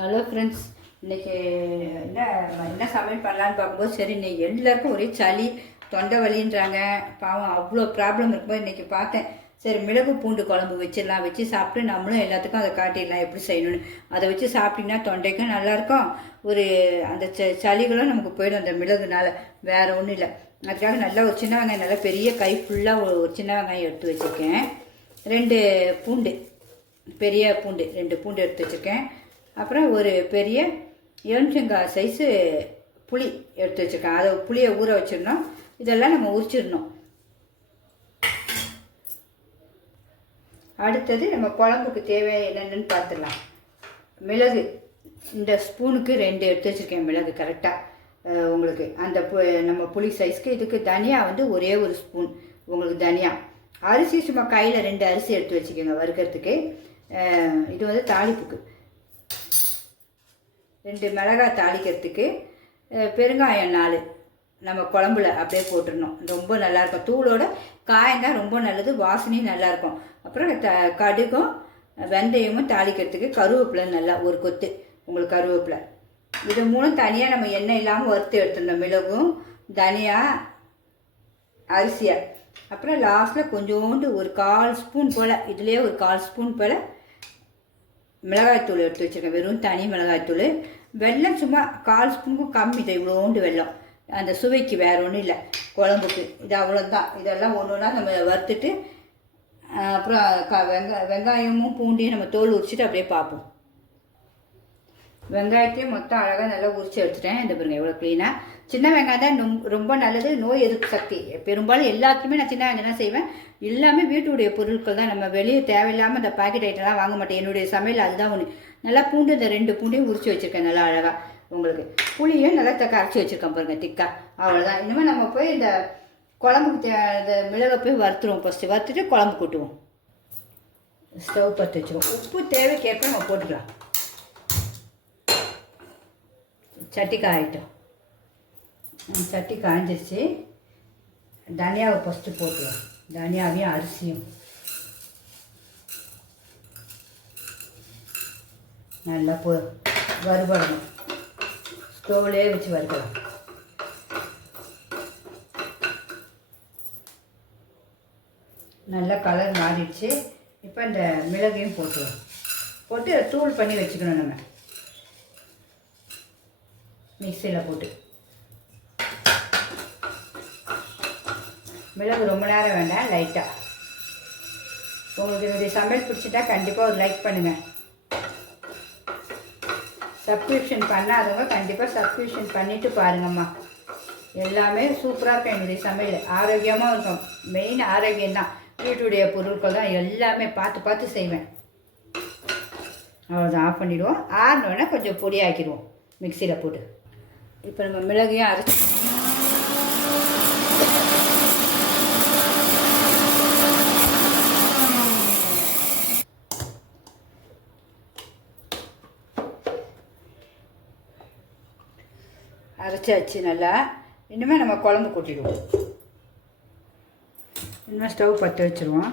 Hello friends. இன்றைக்கி என்ன என்ன சமையல் பண்ணலான்னு பார்க்கும்போது சரி இன்னைக்கு எல்லாருக்கும் ஒரே சளி தொண்டை வலின்றாங்க. பாவம் அவ்வளோ ப்ராப்ளம் இருக்கும்போது இன்றைக்கி பார்த்தேன் சரி மிளகு பூண்டு குழம்பு வச்சிடலாம், வச்சு சாப்பிட்டு நம்மளும் எல்லாத்துக்கும் அதை காட்டிடலாம் எப்படி செய்யணும்னு. அதை வச்சு சாப்பிட்டிங்கன்னா தொண்டைக்கும் நல்லாயிருக்கும், ஒரு அந்த சளிகளும் நமக்கு போயிடும் அந்த மிளகுனால. வேறு ஒன்றும் இல்லை. அதுக்காக நல்லா ஒரு சின்ன வெங்காயம், நல்லா பெரிய கை ஃபுல்லாக ஒரு சின்ன வெங்காயம் எடுத்து வச்சுருக்கேன். 2 பூண்டு, பெரிய பூண்டு 2 பூண்டு எடுத்து வச்சுருக்கேன். அப்புறம் ஒரு பெரிய எலுமிச்சங்காய் சைஸு புளி எடுத்து வச்சுருக்கேன். அதை புளியை ஊற வச்சிடணும். இதெல்லாம் நம்ம உரிச்சிடணும். அடுத்தது நம்ம குழம்புக்கு தேவை என்னென்னு பார்த்துடலாம். மிளகு இந்த ஸ்பூனுக்கு 2 எடுத்து வச்சுருக்கேன் மிளகு கரெக்டாக உங்களுக்கு. அந்த நம்ம புளி சைஸ்க்கு. இதுக்கு தனியா வந்து ஒரே ஒரு ஸ்பூன் உங்களுக்கு தனியா. அரிசி சும்மா கையில் 2 அரிசி எடுத்து வச்சுக்கோங்க வறுக்கிறதுக்கு. இது வந்து தாளிப்புக்கு 2 மிளகாய் தாளிக்கிறதுக்கு. பெருங்காயம் 4 நம்ம குழம்புல அப்படியே போட்டுடணும். ரொம்ப நல்லாயிருக்கும். தூளோட காயந்தான் ரொம்ப நல்லது, வாசனையும் நல்லாயிருக்கும். அப்புறம் கடுகும் வெந்தயமும் தாளிக்கிறதுக்கு. கருவேப்பிலை நல்லா ஒரு கொத்து உங்களுக்கு கருவேப்பிலை. இது மூணும் தனியாக நம்ம எண்ணெய் இல்லாமல் வறுத்து எடுத்துடணும். மிளகும் தனியா அரிசியை. அப்புறம் லாஸ்ட்டில் கொஞ்சோண்டு ஒரு 1/4 ஸ்பூன் போல், இதுலேயே ஒரு 1/4 ஸ்பூன் போல் மிளகாய்த்தூள் எடுத்து வச்சுருக்கேன். வெறும் தனி மிளகாய்த்தூள். வெல்லம் சும்மா 1/4 ஸ்பூனுக்கும் கம்மி தான், இவ்வளோண்டு வெல்லம். அந்த சுவைக்கு வேறு ஒன்றும் இல்லை குழம்புக்கு. இது அவ்வளோதான். இதெல்லாம் ஒன்று ஒன்றா நம்ம வறுத்துட்டு அப்புறம் வெங்காயமும் பூண்டையும் நம்ம தோல் உரிச்சிட்டு அப்படியே பார்ப்போம். வெங்காயத்தையும் மொத்தம் அழகாக நல்லா உரித்து எடுத்துட்டேன். இந்த பாருங்க எவ்வளோ க்ளீனாக. சின்ன வெங்காயம் தான் ரொம்ப நல்லது, நோய் எதிர்ப்பு சக்தி. பெரும்பாலும் எல்லாத்துக்குமே நான் சின்ன வெங்காயம் தான் செய்வேன். எல்லாமே வீட்டுடைய பொருட்கள் தான். நம்ம வெளியே தேவையில்லாமல் அந்த பாக்கெட் ஐட்டம்லாம் வாங்க மாட்டேன். என்னுடைய சமையல் அதுதான் ஒன்று. நல்லா பூண்டு இந்த 2 பூண்டையும் உரித்து வச்சுருக்கேன் நல்லா அழகாக உங்களுக்கு. புளியும் நல்லா கரைச்சி வச்சுருக்கேன் பாருங்கள் திக்கா. அவ்வளோதான். இனிமேல் நம்ம போய் இந்த குழம்புக்கு இந்த மிளகை போய் வறுத்துருவோம். ஃபஸ்ட்டு வறுத்துட்டு குழம்பு கூட்டுவோம். ஸ்டவ் பற்ற வச்சுருவோம். உப்பு தேவைக்கேற்ப நம்ம போட்டுக்கலாம். சட்டி காயிட்டோம். சட்டி காய்ஞ்சிருச்சு. தனியாவை ஃபஸ்ட்டு போட்டுருவோம். தனியாவையும் அரிசியும் நல்லா வறுபடணும். ஸ்டவ்லேயே வச்சு வறுக்கலாம். நல்லா கலர் மாறிடுச்சு. இப்போ இந்த மிளகையும் போட்டு தூள் பண்ணி வச்சுக்கணும். நம்ம மிக்சியில் போட்டு. மிளகு ரொம்ப நேரம் வேண்டாம், லைட்டாக. உங்களுக்கு என்னுடைய சமையல் பிடிச்சிட்டா கண்டிப்பாக ஒரு லைக் பண்ணுங்கள். சப்ஸ்கிரிப்ஷன் பண்ணாதவங்க கண்டிப்பாக சப்ஸ்கிரிப்ஷன் பண்ணிவிட்டு பாருங்கம்மா. எல்லாமே சூப்பராக இருக்கும் என்னுடைய சமையல். ஆரோக்கியமாக இருக்கும். மெயின் ஆரோக்கியம்தான். வீட்டுடைய பொருட்கள் தான் எல்லாமே பார்த்து செய்வேன். அவ்வளோதான். ஆஃப் பண்ணிவிடுவோம். ஆறினோடனே கொஞ்சம் பொடியாக்கிடுவோம் மிக்சியில் போட்டு. இப்போ நம்ம மிளகையும் அரைச்சாச்சு நல்லா. இனிமேல் நம்ம குழம்பு கூட்டிடுவோம். இனிமேல் ஸ்டவ் பற்ற வச்சுருவோம்.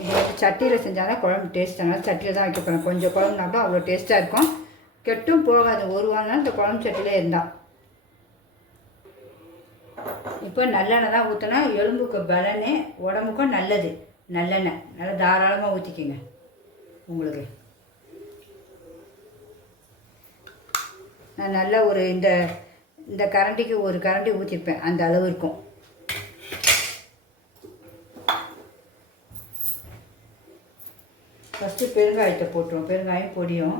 இது வந்து சட்டியில் செஞ்சாலும் குழம்பு டேஸ்ட்டாக. சட்டியில் தான் வைக்க போகிறோம். கொஞ்சம் குழம்புனா கூட அவ்வளோ டேஸ்ட்டாக இருக்கும். கெட்டும் போகாது. ஒரு வாரம் இந்த குழம்பு சட்டிலே இருந்தால். இப்போ நல்லெண்ணெய் தான் ஊற்றினா எலும்புக்கு பலனே, உடம்புக்கும் நல்லது. நல்லெண்ணெய் நல்லா தாராளமாக ஊற்றிக்கிங்க உங்களுக்கு. நான் நல்லா ஒரு இந்த கரண்டிக்கு ஒரு கரண்டி ஊற்றிருப்பேன். அந்த அளவு இருக்கும். ஃபஸ்ட்டு பெருங்காயத்தை போட்டுருவோம். பெருங்காயம் பொடியும்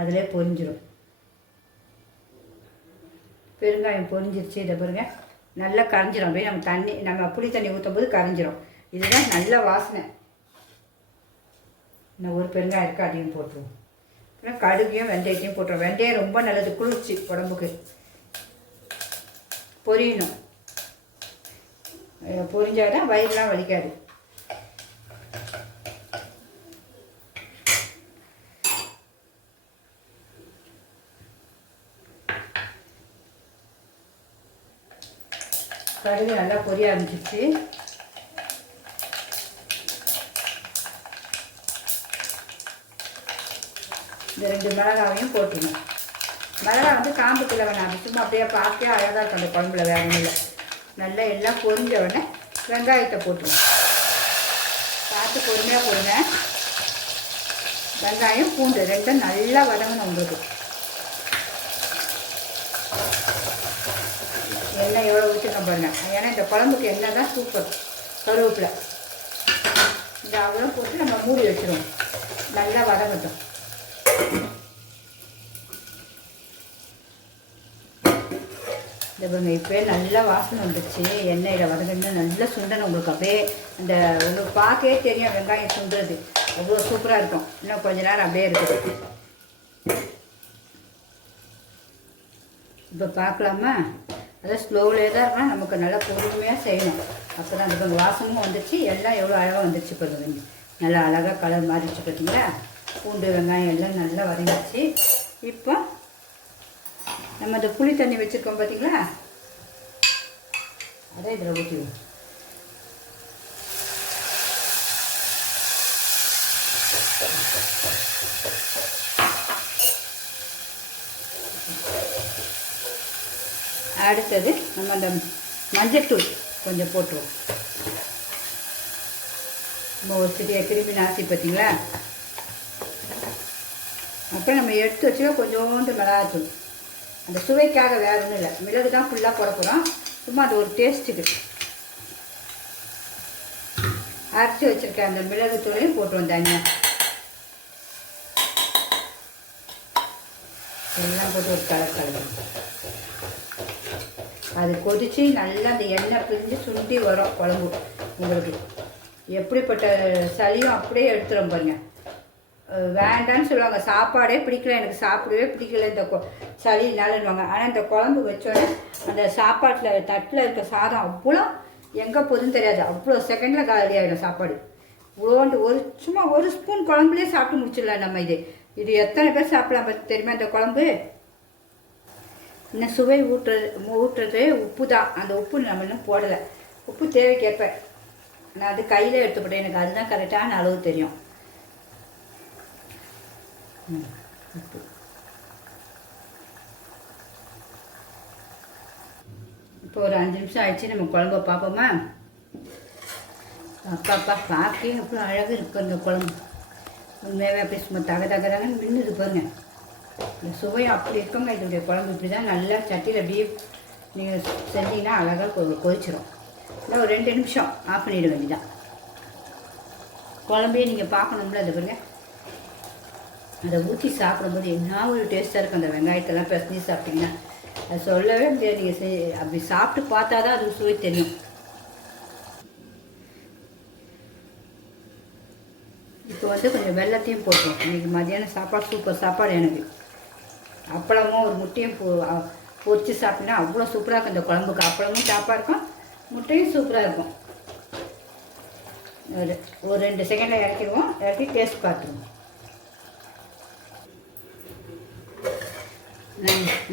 அதிலே பொரிஞ்சிடும். பெருங்காயம் பொரிஞ்சிருச்சு. இதை பாருங்க நல்லா கரைஞ்சிரும். அப்படியே நம்ம புளி தண்ணி ஊற்றும் போது கரைஞ்சிரும். இதுதான் நல்ல வாசனை. இன்னும் ஒரு பெருங்காயம் இருக்குது, அதையும் போட்டுருவோம். அப்புறம் கடுகையும் வெந்தயத்தையும் போட்டுருவோம். வெந்தயம் ரொம்ப நல்லது, குளிர்ச்சி உடம்புக்கு. பொரியணும். பொரிஞ்சால் தான் வயிறுலாம் வலிக்காது. கடுகு நல்லா பொரிய ஆரம்பிச்சிச்சு. இந்த 2 மிளகாவையும் போட்டுருங்க. மிளகா வந்து காம்புக்குள்ள வேணாம், சும்மா அப்படியே பார்க்கவே அழகாக இருக்கும் அந்த குழம்புல, வேற ஒன்றும் இல்லை. நல்லா எல்லாம் பொரிஞ்ச உடனே வெங்காயத்தை போட்டுருங்க. பார்த்து பொறுமையாக போடுங்க. வெங்காயம் பூண்டு ரெண்டும் நல்லா வதங்கணும் உங்களுக்கு. எண்ணெய் எவ்வளோ ஊற்றிருக்கோம் பாருங்க. ஏன்னா இந்த குழம்புக்கு எண்ணெய் தான் சூப்பர். கருவேப்பிலை இந்த அவ்வளோ போட்டு நம்ம மூடி வச்சுருவோம். நல்லா வதங்கட்டும். இந்த பாருங்க இப்போ நல்லா வாசனை வந்துடுச்சு. எண்ணெயில் வதங்கணும், நல்லா சுண்டணும் உங்களுக்கு. அப்படியே அந்த உங்களுக்கு பார்க்கவே தெரியும் வெங்காயம் சுண்டுறது அவ்வளோ சூப்பராக இருக்கும். இன்னும் கொஞ்ச நேரம் அப்படியே இருக்குது. இப்போ பார்க்கலாமா? அதான் ஸ்லோவிலே தான் இருக்கணும், நமக்கு நல்லா பொறுமையாக செய்யணும். அப்போ தான் அந்த வாசமும் வந்துச்சு, எல்லாம் எவ்வளோ அழகாக வந்துச்சு பாருங்க. நல்லா அழகாக கலர் மாறிடுச்சு பார்த்தீங்களா? பூண்டு வெங்காயம் எல்லாம் நல்லா வதங்கிடுச்சு. இப்போ நம்ம இந்த புளி தண்ணி வச்சுருக்கோம் பார்த்தீங்களா, அதை இதில் ஊற்றிடுவோம். அடுத்தது நம்ம அந்த மஞ்சத்தூள் கொஞ்சம் போட்டுருவோம். நம்ம ஒரு சிறிய கிருமி நாசி பார்த்தீங்களா. அப்புறம் நம்ம எடுத்து வச்சுக்க கொஞ்சோண்டு மிளகாத்தூள். அந்த சுவைக்காக வேற ஒன்றும் இல்லை, மிளகு தான் ஃபுல்லாக போட போகிறோம். சும்மா அது ஒரு டேஸ்ட்டுக்கு அரைச்சி வச்சுருக்கேன். அந்த மிளகு தூளையும் போட்டுருவோம் தனியாக. எல்லாம் போட்டு ஒரு கலர் அது கொதித்து நல்லா அந்த எண்ணெய் பிரிஞ்சு சுண்டி வரும் குழம்பு. உங்களுக்கு எப்படிப்பட்ட சளியும் அப்படியே எடுத்துரும் பாருங்க. வேண்டான்னு சொல்லுவாங்க, சாப்பாடே பிடிக்கல, எனக்கு சாப்பிடவே பிடிக்கல இந்த சளினாலுவாங்க. ஆனால் இந்த குழம்பு வச்சோடனே அந்த சாப்பாட்டில் தட்டில் இருக்க சாதம் அவ்வளோ எங்கே போகுதுன்னு தெரியாது, அவ்வளோ செகண்டில் காலி ஆகிடும் சாப்பாடு. இவ்வளோண்டு சும்மா ஒரு ஸ்பூன் குழம்புலேயே சாப்பிட்டு முடிச்சிடலாம் நம்ம. இது எத்தனை பேர் சாப்பிடலாம் தெரியுமா இந்த குழம்பு? இன்னும் சுவை ஊட்டுறது உப்பு தான். அந்த உப்பு நம்ம இன்னும் போடலை. உப்பு தேவைக்கேற்ப நான் அது கையில் எடுத்துக்கிட்டேன், எனக்கு அதுதான் கரெக்டான அளவு தெரியும். உப்பு இப்போ ஒரு 5 நிமிஷம் ஆயிடுச்சு. நம்ம குழம்பை பார்ப்போமா? அப்பா பார்க்கவே அவ்வளோ அழகாக இருக்கும் அந்த குழம்பு. உண்மையாகவே அப்படி சும்மா தகதகன்னு மின்னுது பாருங்க. இந்த சுவை அப்படி இருக்குங்க. இதோடைய குழம்பு இப்படி தான் நல்லா சட்டியில் அப்படியே நீங்கள் செஞ்சீங்கன்னா அழகாக கொதிச்சிடும். இல்லை ஒரு 2 நிமிஷம் ஆஃப் பண்ணிட வேண்டியதான். குழம்பையே நீங்கள் பார்க்கணும்ல. அது பாருங்க, அதை ஊற்றி சாப்பிடும்போது என்ன ஒரு டேஸ்ட்டாக இருக்கும். அந்த வெங்காயத்தெல்லாம் பிசைஞ்சு சாப்பிட்டிங்கன்னா அது சொல்லவே முடியாது. நீங்கள் அப்படி சாப்பிட்டு பார்த்தா தான் அது சுவை தெரியும். இப்போ வந்து கொஞ்சம் வெள்ளத்தையும் போட்டோம். இன்றைக்கி மதியானம் சாப்பாடு சூப்பர் சாப்பாடு. எனக்கு அப்பளமும் ஒரு முட்டையும் பொரிச்சு சாப்பிட்டீங்கன்னா அவ்வளோ சூப்பராக இருக்கும். இந்த குழம்புக்கு அப்பளமும் சாப்பாக இருக்கும், முட்டையும் சூப்பராக இருக்கும். ஒரு 2 செகண்டில் இறக்கிடுவோம். இறக்கி டேஸ்ட் பார்த்துருவோம்.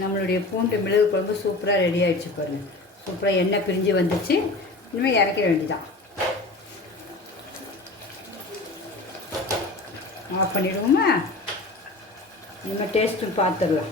நம்மளுடைய பூண்டு மிளகு குழம்பு சூப்பராக ரெடி ஆகிடுச்சு பாருங்கள். சூப்பராக எண்ணெய் பிரிஞ்சு வந்துச்சு. இனிமேல் இறக்கிட வேண்டியதான். ஆஃப் பண்ணிவிடுவோமா? இனிமேல் டேஸ்ட்டு பார்த்துடலாம்.